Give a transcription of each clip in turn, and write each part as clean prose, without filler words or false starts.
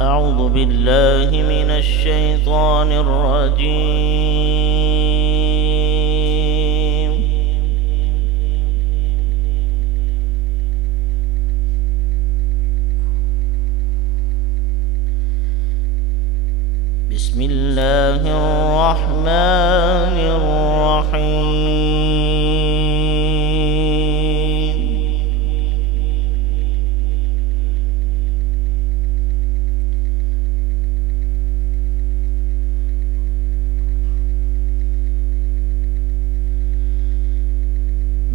أعوذ بالله من الشيطان الرجيم. بسم الله الرحمن الرحيم.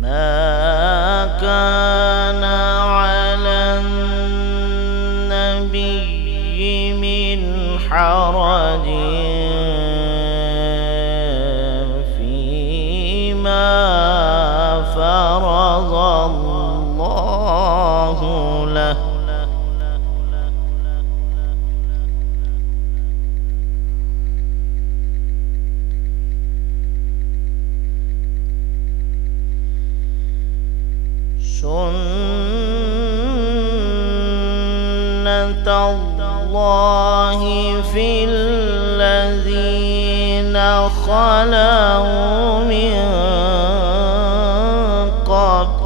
ما كان على النبي من حرج فيما فرض الله له، سنة الله في الذين خلوا من قبل،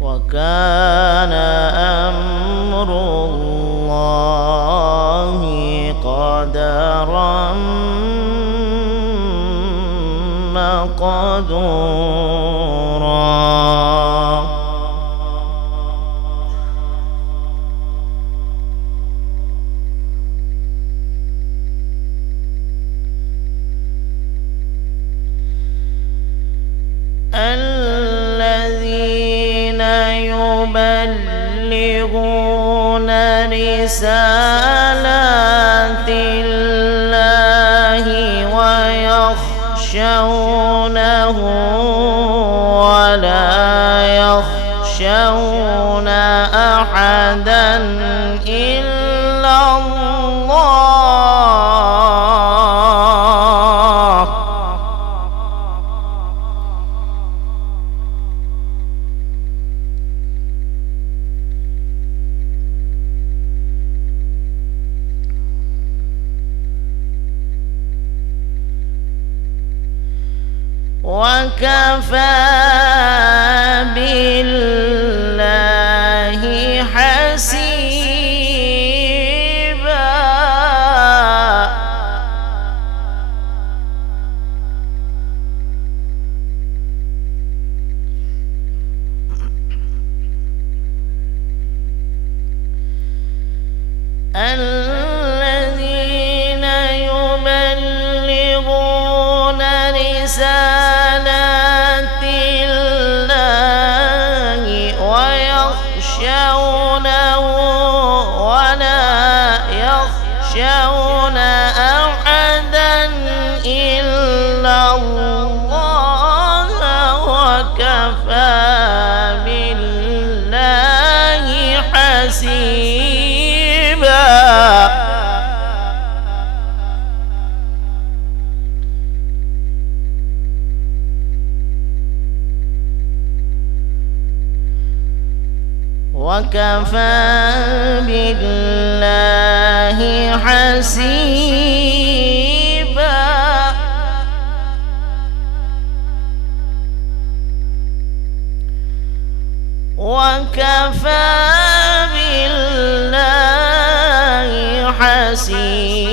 وكان أمر الله قدرا مقدورا. الذين يبلغون رسالات الله ويخشونه ولا يخشون أحدا إلا الله، وكفى بالله حسيبا. الذين يبلغون رسالات الله ويخشونه ولا يخشون أحدا إلا الله، وكفى بالله حسيبا. وكفى بالله حسيبا. وكفى بالله حسيبا.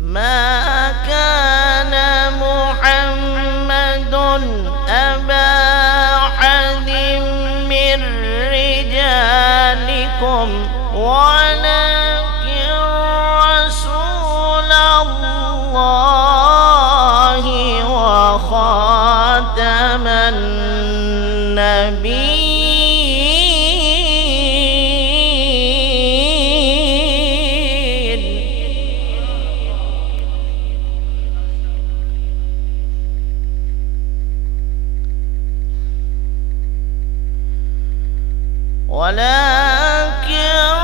ما كان محمد أبا أحد من رجالكم ولكن رسول الله ولكن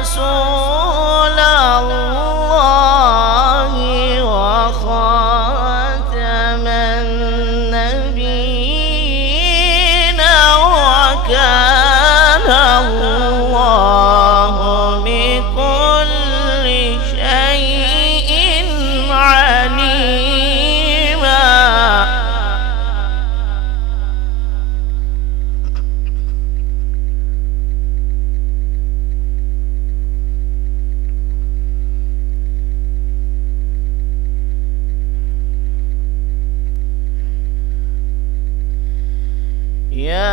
رسول الله وخاتم النبيين وكان الله بكل شيء عليما. يا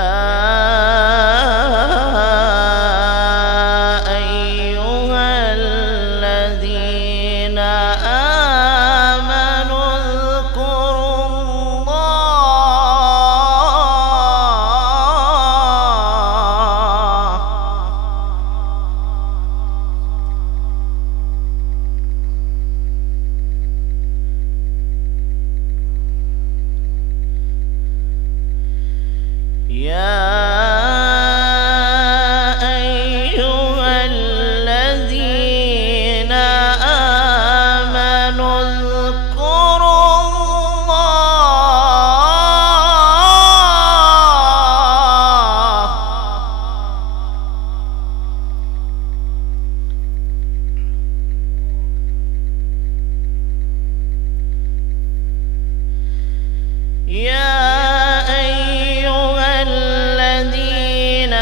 أيها الذين آمنوا اذكروا الله يا أيها الذين آمنوا اذكروا الله يا أيها الذين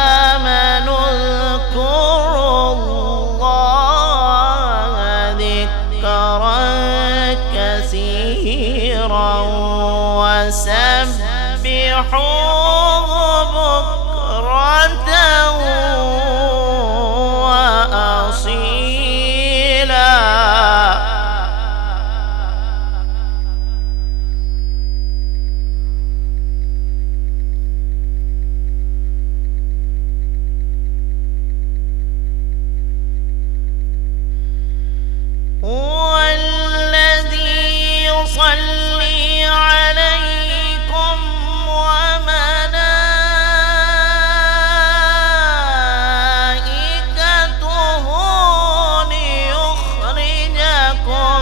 آمنوا اذكروا الله ذكرا كثيرا وسبحوه بكرة وأصيلا. هو الذي يصلي عليكم وملائكته ليخرجكم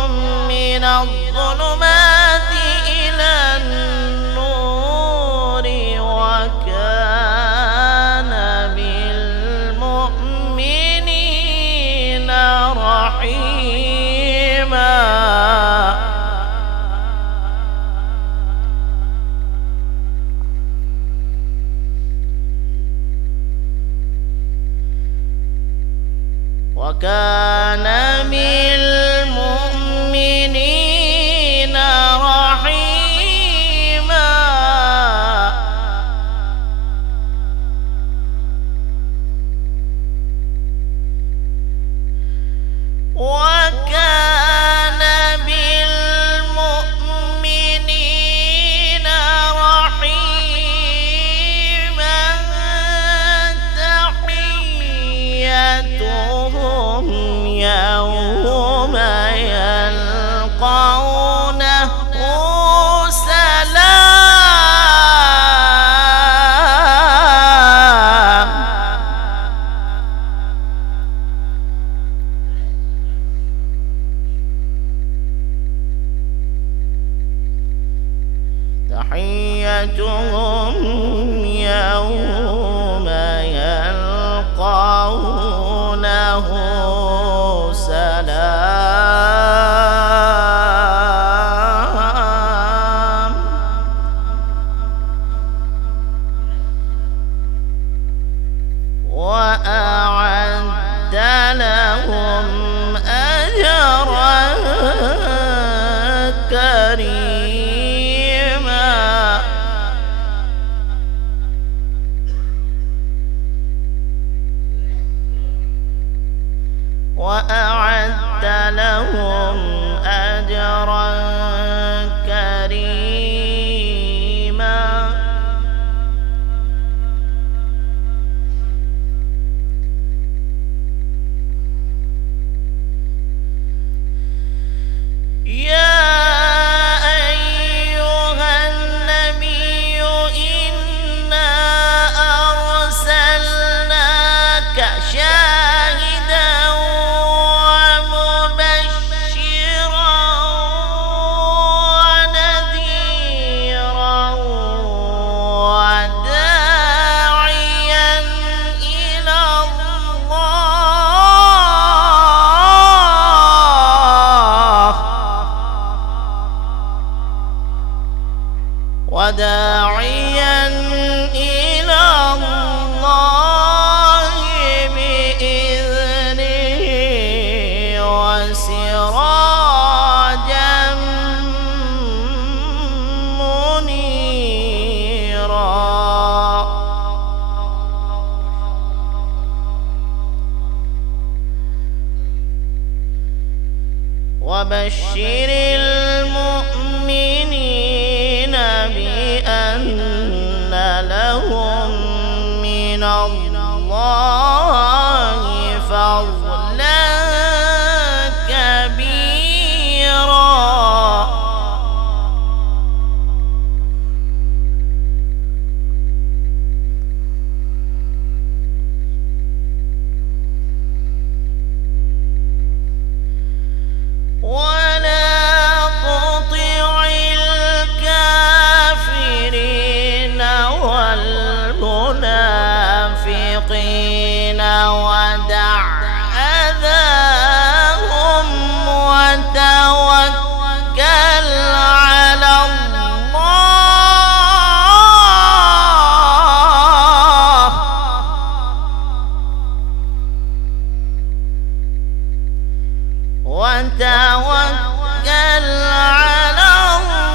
من الظلمات إلى النور وكان بالمؤمنين رحيما. وكان بالمؤمنين رحيما. وكان بالمؤمنين رحيما. تحيتهم يوم يلقونه سلام. تحيتهم يوم يلقونه سلام. وأعد لهم أجرا كريما. وأعد لهم أجرا كريما. يا وداعيا إلى الله بإذنه وسراجا منيرا. وبشر المؤمنين بأن لهم من الله فضلا كبيرا. ولا تطع الكافرين والمنافقين ودع أذاهم وتوكل على الله. وتوكل على الله.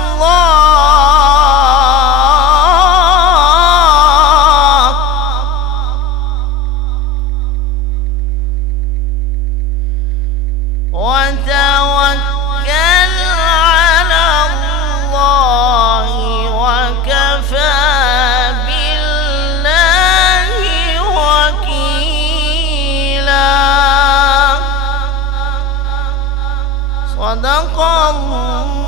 وتوكل على الله وكفى بالله وكيلا. صدق الله